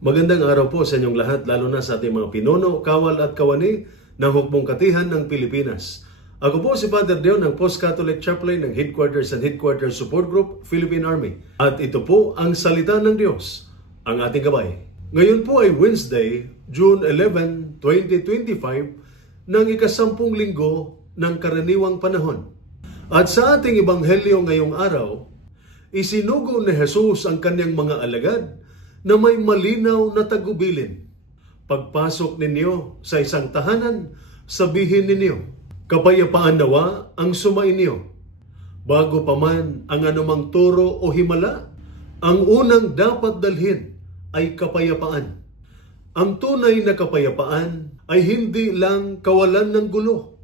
Magandang araw po sa inyong lahat, lalo na sa ating mga pinuno, kawal at kawani ng Hukbong Katihan ng Pilipinas. Ako po si Father Deo ng Post-Catholic Chaplain ng Headquarters and Headquarters Support Group, Philippine Army. At ito po ang Salita ng Diyos, ang ating gabay. Ngayon po ay Wednesday, June 11, 2025, ng ikasampung linggo ng karaniwang panahon. At sa ating ebanghelyo ngayong araw, isinugo ni Jesus ang kanyang mga alagad na may malinaw na tagubilin. Pagpasok ninyo sa isang tahanan, sabihin ninyo, kapayapaan nawa ang sumainyo. Bago pa man ang anumang turo o himala, ang unang dapat dalhin ay kapayapaan. Ang tunay na kapayapaan ay hindi lang kawalan ng gulo.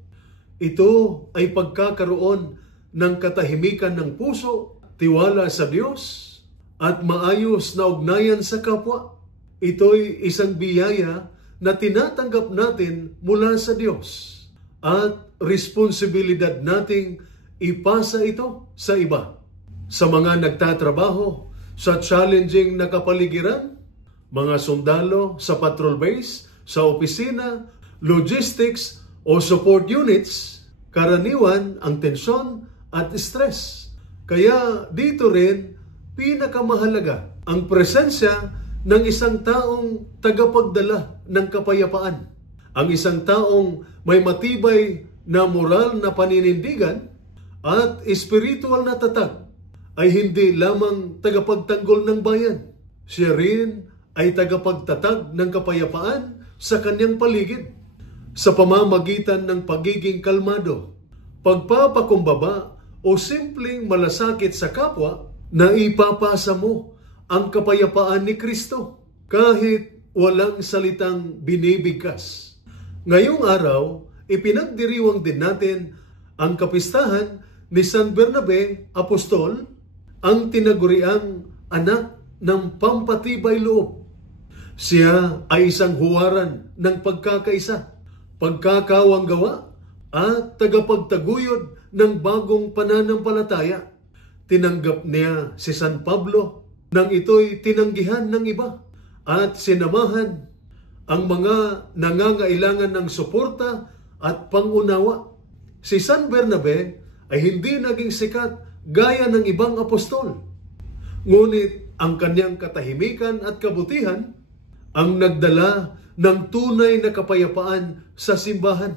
Ito ay pagkakaroon ng katahimikan ng puso, tiwala sa Diyos, at maayos na ugnayan sa kapwa. Ito'y isang biyaya na tinatanggap natin mula sa Diyos at responsibilidad nating ipasa ito sa iba. Sa mga nagtatrabaho sa challenging na kapaligiran, mga sundalo sa patrol base, sa opisina, logistics o support units, karaniwan ang tensyon at stress. Kaya dito rin pinakamahalaga ang presensya ng isang taong tagapagdala ng kapayapaan. Ang isang taong may matibay na moral na paninindigan at espiritual na tatag ay hindi lamang tagapagtanggol ng bayan. Siya rin ay tagapagtatag ng kapayapaan sa kanyang paligid sa pamamagitan ng pagiging kalmado, pagpapakumbaba o simpleng malasakit sa kapwa. Na ipapasa mo ang kapayapaan ni Kristo kahit walang salitang binibigkas. Ngayong araw, ipinagdiriwang din natin ang kapistahan ni San Bernabe, Apostol, ang tinaguriang anak ng pampatibay loob. Siya ay isang huwaran ng pagkakaisa, pagkakawang gawa at tagapagtaguyod ng bagong pananampalataya. Tinanggap niya si San Pablo nang ito'y tinanggihan ng iba at sinamahan ang mga nangangailangan ng suporta at pangunawa. Si San Bernabe ay hindi naging sikat gaya ng ibang apostol. Ngunit ang kanyang katahimikan at kabutihan ang nagdala ng tunay na kapayapaan sa simbahan.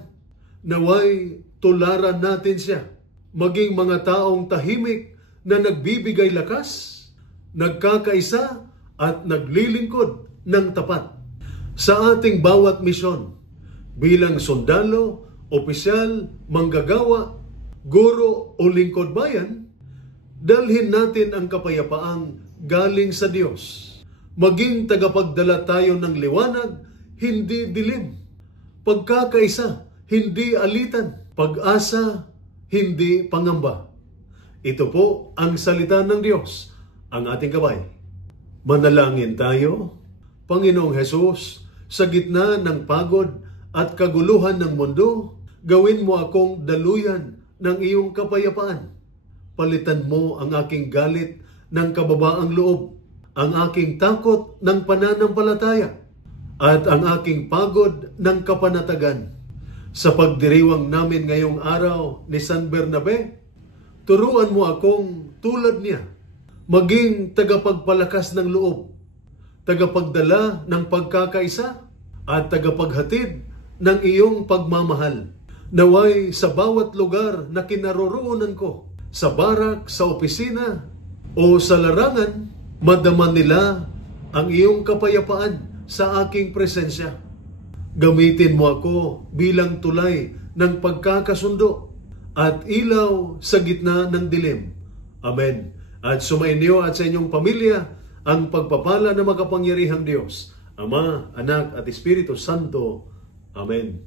Naway tularan natin siya, maging mga taong tahimik na nagbibigay lakas, nagkakaisa at naglilingkod ng tapat sa ating bawat misyon bilang sundalo, opisyal, manggagawa, guro o lingkod bayan. Dalhin natin ang kapayapaang galing sa Diyos. Maging tagapagdala tayo ng liwanag, hindi dilim. Pagkakaisa, hindi alitan. Pag-asa, hindi pangamba. Ito po ang salita ng Diyos, ang ating gabay. Manalangin tayo. Panginoong Hesus, sa gitna ng pagod at kaguluhan ng mundo, gawin mo akong daluyan ng iyong kapayapaan. Palitan mo ang aking galit ng kababaang loob, ang aking takot ng pananampalataya, at ang aking pagod ng kapanatagan. Sa pagdiriwang namin ngayong araw ni San Bernabe, turuan mo akong tulad niya, maging tagapagpalakas ng loob, tagapagdala ng pagkakaisa, at tagapaghatid ng iyong pagmamahal. Naway sa bawat lugar na kinaroroonan ko, sa barak, sa opisina, o sa larangan, madama nila ang iyong kapayapaan sa aking presensya. Gamitin mo ako bilang tulay ng pagkakasundo at ilaw sa gitna ng dilim. Amen. At sumainyo at sa inyong pamilya ang pagpapala ng makapangyarihang Diyos, Ama, Anak at Espiritu Santo. Amen.